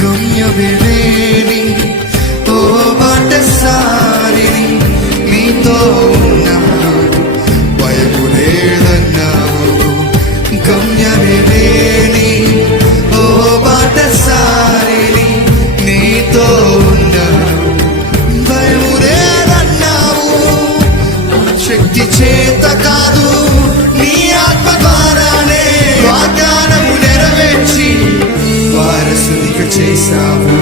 గమ్యమేలేని ఓ బాటసారిని, నీతో ఉన్నాను భయము లేదన్నావు. గమ్యమేలేని ఓ బాటసారిని, నీతో ఉన్నాను భయము లేదన్నావు. శక్తి చేత కాదు, నీ ఆత్మ ద్వారానే వాగ్దానము నెరవేర్చి వారసునిగా చేశావు.